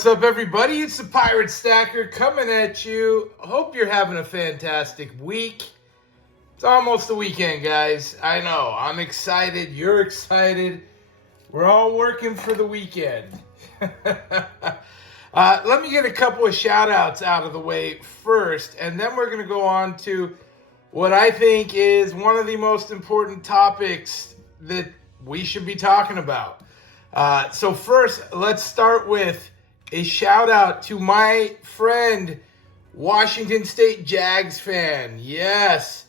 What's up, everybody? It's the Pirate Stacker coming at you. Hope you're having a fantastic week. It's almost the weekend, guys. I know. I'm excited. You're excited. We're all working for the weekend. Let me get a couple of shout-outs out of the way first, and then we're going to go on to what I think is one of the most important topics that we should be talking about. So first, let's start with a shout out to my friend, Washington State Jags fan. Yes,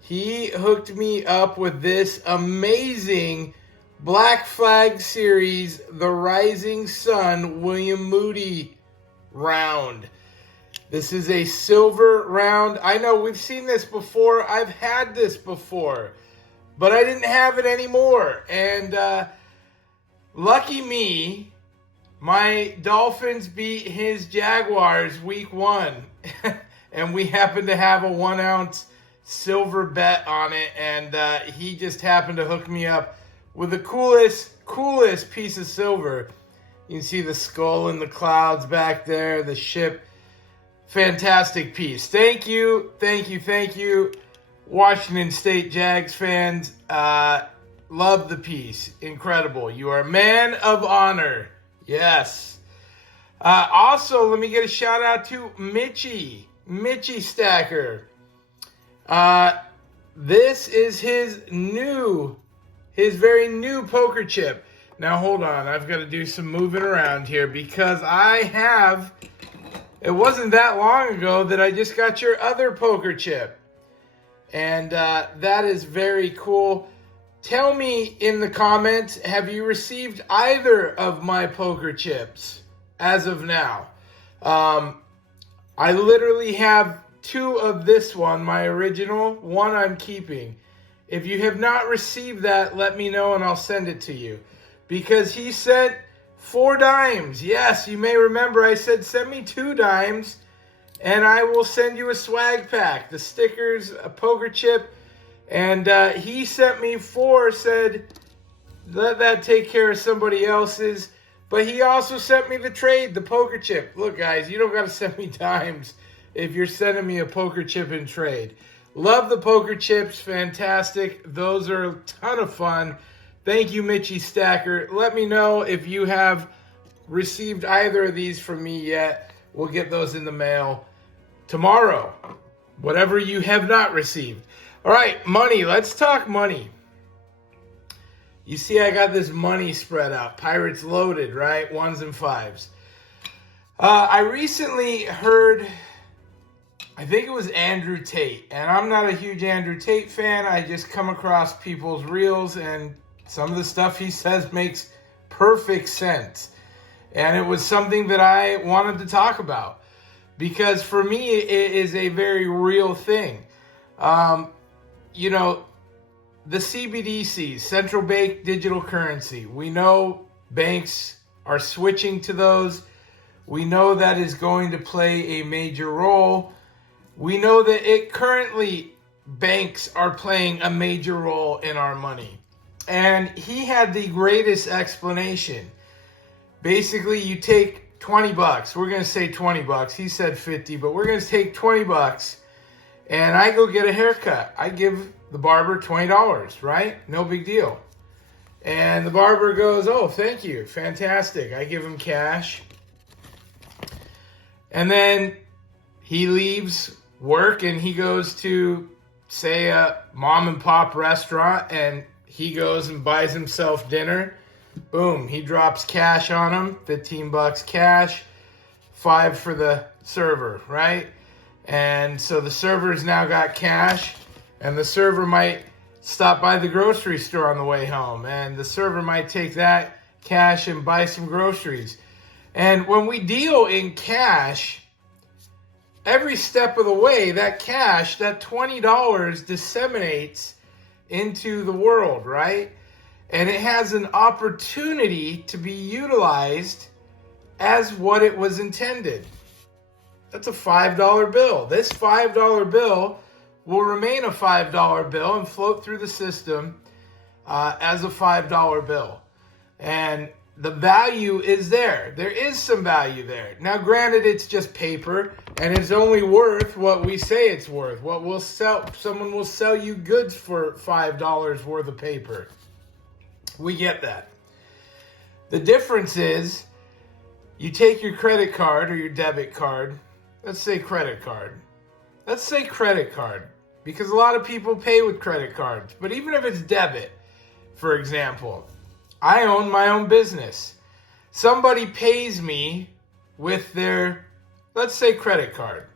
he hooked me up with this amazing Black Flag Series, the Rising Sun William Moody round. This is a silver round. I know we've seen this before. I've had this before, but I didn't have it anymore. And lucky me, my Dolphins beat his Jaguars week 1. And we happened to have a 1 ounce silver bet on it. And he just happened to hook me up with the coolest piece of silver. You can see the skull in the clouds back there, the ship. Fantastic piece. Thank you. Washington State Jags fans. Love the piece. Incredible. You are a man of honor. Yes. Also, let me get a shout out to Mitchie Stacker. This is his very new poker chip. Now hold on, I've got to do some moving around here because it wasn't that long ago that I just got your other poker chip. And that is very cool. Tell me in the comments, have you received either of my poker chips as of now? I literally have 2 of this one, my original. 1 I'm keeping. If you have not received that, let me know and I'll send it to you. Because he sent 4 dimes. Yes, you may remember I said send me 2 dimes and I will send you a swag pack. The stickers, a poker chip. And he sent me 4, said, let that take care of somebody else's. But he also sent me the trade, the poker chip. Look, guys, you don't got to send me dimes if you're sending me a poker chip in trade. Love the poker chips. Fantastic. Those are a ton of fun. Thank you, Mitchie Stacker. Let me know if you have received either of these from me yet. We'll get those in the mail tomorrow. Whatever you have not received. All right, money. Let's talk money. You see I got this money spread out. Pirates loaded, right? 1s and 5s. I recently heard, I think it was Andrew Tate. And I'm not a huge Andrew Tate fan. I just come across people's reels and some of the stuff he says makes perfect sense. And it was something that I wanted to talk about. Because for me, it is a very real thing. You know, the CBDCs, central bank digital currency, we know banks are switching to those. We know that is going to play a major role. We know that currently banks are playing a major role in our money. And he had the greatest explanation. Basically, you take 20 bucks. We're going to say 20 bucks. He said 50, but we're going to take 20 bucks. And I go get a haircut. I give the barber $20, right? No big deal. And the barber goes, oh, thank you. Fantastic. I give him cash. And then he leaves work and he goes to, say, a mom and pop restaurant and he goes and buys himself dinner. Boom. He drops cash on him. 15 bucks cash. 5 for the server, right? And so the server's now got cash, and the server might stop by the grocery store on the way home, and the server might take that cash and buy some groceries. And when we deal in cash, every step of the way, that cash, that $20 disseminates into the world, right? And it has an opportunity to be utilized as what it was intended. That's a $5 bill. This $5 bill will remain a $5 bill and float through the system as a $5 bill. And the value is there. There is some value there. Now, granted, it's just paper, and it's only worth what we say it's worth. What we'll sell, someone will sell you goods for $5 worth of paper. We get that. The difference is, you take your credit card or your debit card. Let's say credit card. Let's say credit card, because a lot of people pay with credit cards. But even if it's debit, for example, I own my own business. Somebody pays me with their, let's say, credit card.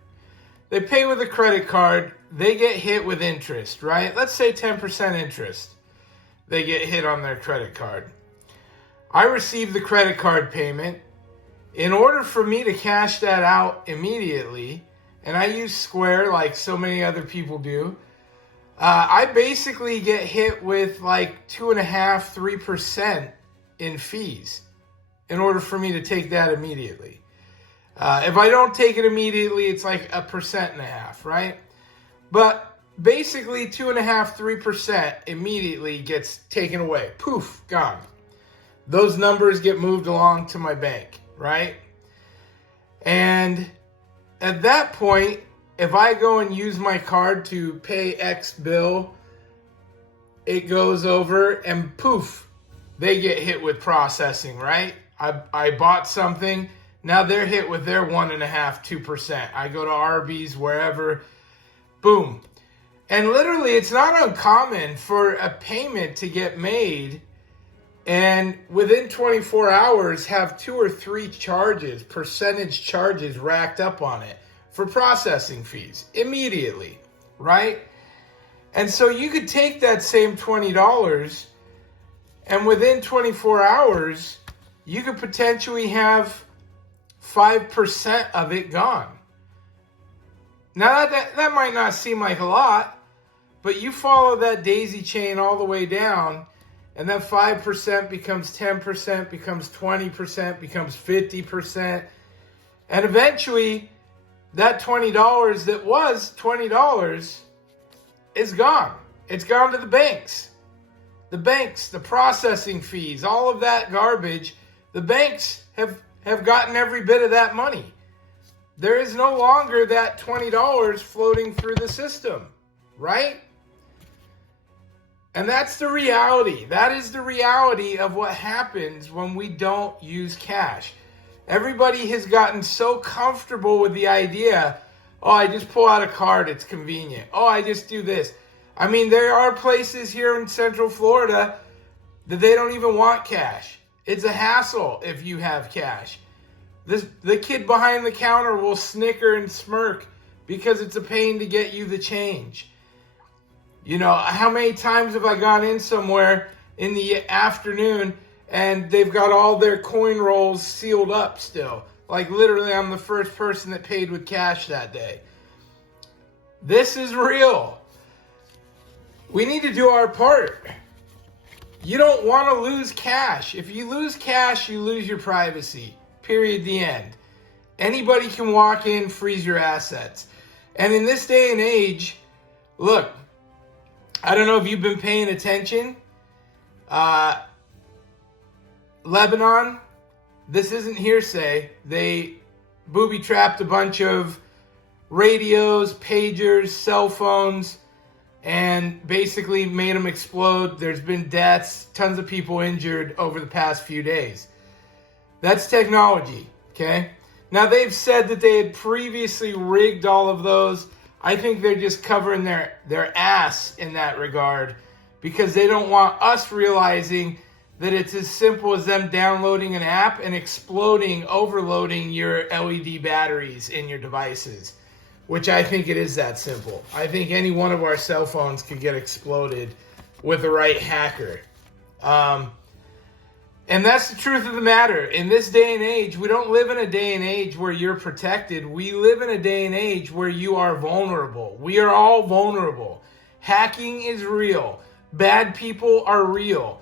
They pay with a credit card. They get hit with interest, right? Let's say 10% interest. They get hit on their credit card. I receive the credit card payment. In order for me to cash that out immediately, and I use Square like so many other people do, I basically get hit with like 2.5%, 3% in fees in order for me to take that immediately. If I don't take it immediately, it's like 1.5%, right? But basically 2.5%, 3% immediately gets taken away. Poof, gone. Those numbers get moved along to my bank, right? And at that point, if I go and use my card to pay X bill, it goes over and poof, they get hit with processing, right? I bought something, now they're hit with their 1.5%, 2%. I go to Arby's, wherever, boom. And literally, it's not uncommon for a payment to get made and within 24 hours have 2 or 3 charges, percentage charges racked up on it for processing fees immediately, right? And so you could take that same $20 and within 24 hours, you could potentially have 5% of it gone. Now that might not seem like a lot, but you follow that daisy chain all the way down, and then 5% becomes 10%, becomes 20%, becomes 50. And eventually, that $20 that was $20 is gone. It's gone to the banks. The banks, the processing fees, all of that garbage, the banks have gotten every bit of that money. There is no longer that $20 floating through the system, right? And that's the reality. That is the reality of what happens when we don't use cash. Everybody has gotten so comfortable with the idea, oh, I just pull out a card, it's convenient. Oh, I just do this. I mean, there are places here in Central Florida that they don't even want cash. It's a hassle if you have cash. The kid behind the counter will snicker and smirk because it's a pain to get you the change. You know, how many times have I gone in somewhere in the afternoon and they've got all their coin rolls sealed up still? Like literally I'm the first person that paid with cash that day. This is real. We need to do our part. You don't want to lose cash. If you lose cash, you lose your privacy. Period, the end. Anybody can walk in, freeze your assets. And in this day and age, look, I don't know if you've been paying attention. Lebanon, this isn't hearsay. They booby-trapped a bunch of radios, pagers, cell phones, and basically made them explode. There's been deaths, tons of people injured over the past few days. That's technology, okay? Now, they've said that they had previously rigged all of those. I think they're just covering their ass in that regard because they don't want us realizing that it's as simple as them downloading an app and exploding, overloading your LED batteries in your devices, which I think it is that simple. I think any one of our cell phones could get exploded with the right hacker. And that's the truth of the matter. In this day and age, we don't live in a day and age where you're protected. We live in a day and age where you are vulnerable. We are all vulnerable. Hacking is real. Bad people are real.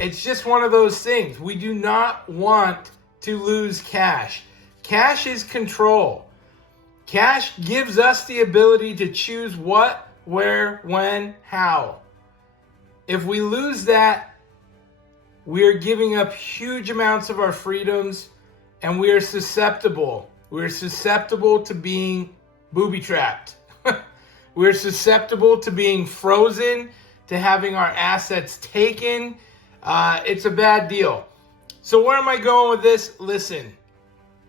It's just one of those things. We do not want to lose cash. Cash is control. Cash gives us the ability to choose what, where, when, how. If we lose that, We are giving up huge amounts of our freedoms, and we are susceptible. We're susceptible to being booby-trapped. We're susceptible to being frozen, to having our assets taken. It's a bad deal. So where am I going with this? Listen,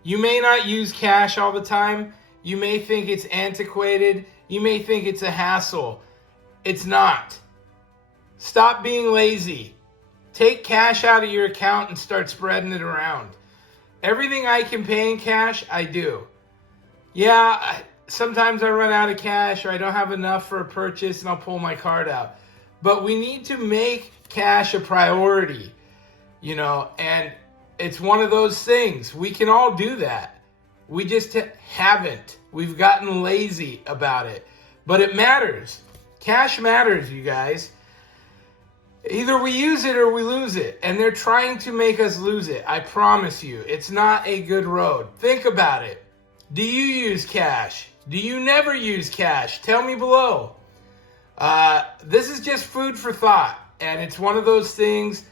you may not use cash all the time. You may think it's antiquated. You may think it's a hassle. It's not. Stop being lazy. Take cash out of your account and start spreading it around. Everything I can pay in cash, I do. Yeah, sometimes I run out of cash or I don't have enough for a purchase and I'll pull my card out. But we need to make cash a priority, and it's one of those things. We can all do that. We just haven't. We've gotten lazy about it. But it matters. Cash matters, you guys. Either we use it or we lose it. And they're trying to make us lose it. I promise you. It's not a good road. Think about it. Do you use cash? Do you never use cash? Tell me below. This is just food for thought. And it's one of those things,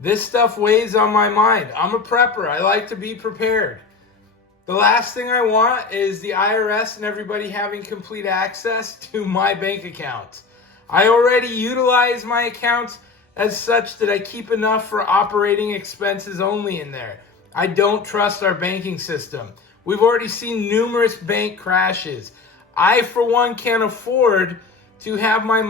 this stuff weighs on my mind. I'm a prepper. I like to be prepared. The last thing I want is the IRS and everybody having complete access to my bank accounts. I already utilize my accounts as such that I keep enough for operating expenses only in there. I don't trust our banking system. We've already seen numerous bank crashes. I, for one, can't afford to have my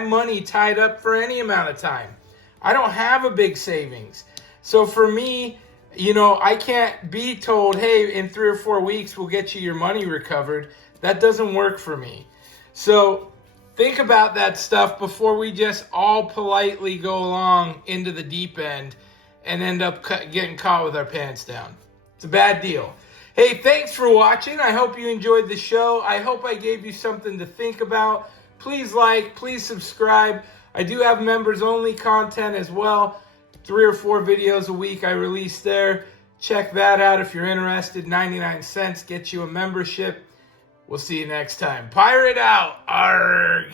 money tied up for any amount of time. I don't have a big savings. So for me, I can't be told, hey, in 3 or 4 weeks, we'll get you your money recovered. That doesn't work for me. So think about that stuff before we just all politely go along into the deep end and end up getting caught with our pants down. It's a bad deal. Hey, thanks for watching. I hope you enjoyed the show. I hope I gave you something to think about. Please like, please subscribe. I do have members only content as well. 3 or 4 videos a week I release there. Check that out if you're interested. 99 cents gets you a membership. We'll see you next time. Pirate out. Arg.